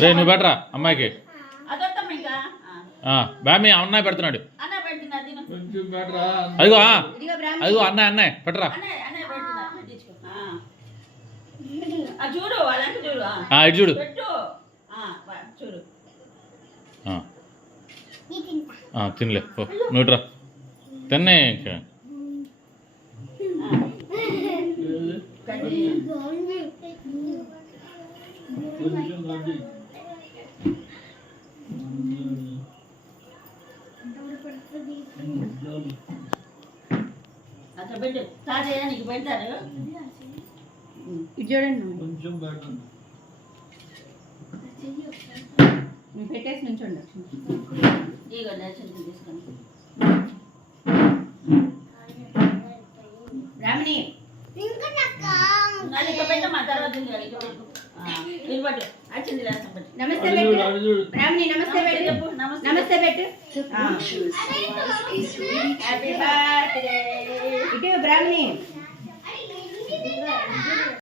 రే నువ్వు పెట్టరా అమ్మాయికి బామీ అన్నయ్య పెడుతున్నాడు అదిగో అదిగో అన్నయ్య పెట్టరా ఇటు చూడు తినలే నువ్వుట్రా తిన్నే ఇంకా పెట్టు తాజా నీకు పెడతారు ఇది చూడండి నువ్వు పెట్టేసి నుంచోండి ఇగో దర్శనం తీసుకోండి రామిని పెట్టమ్మా తర్వాత వచ్చింది నమస్తే పెట్టు రామిని నమస్తే పెట్టు చెప్పు నమస్తే పెట్టు హ్యాపీ బర్త్డే ఇటు బ్రాహ్మణి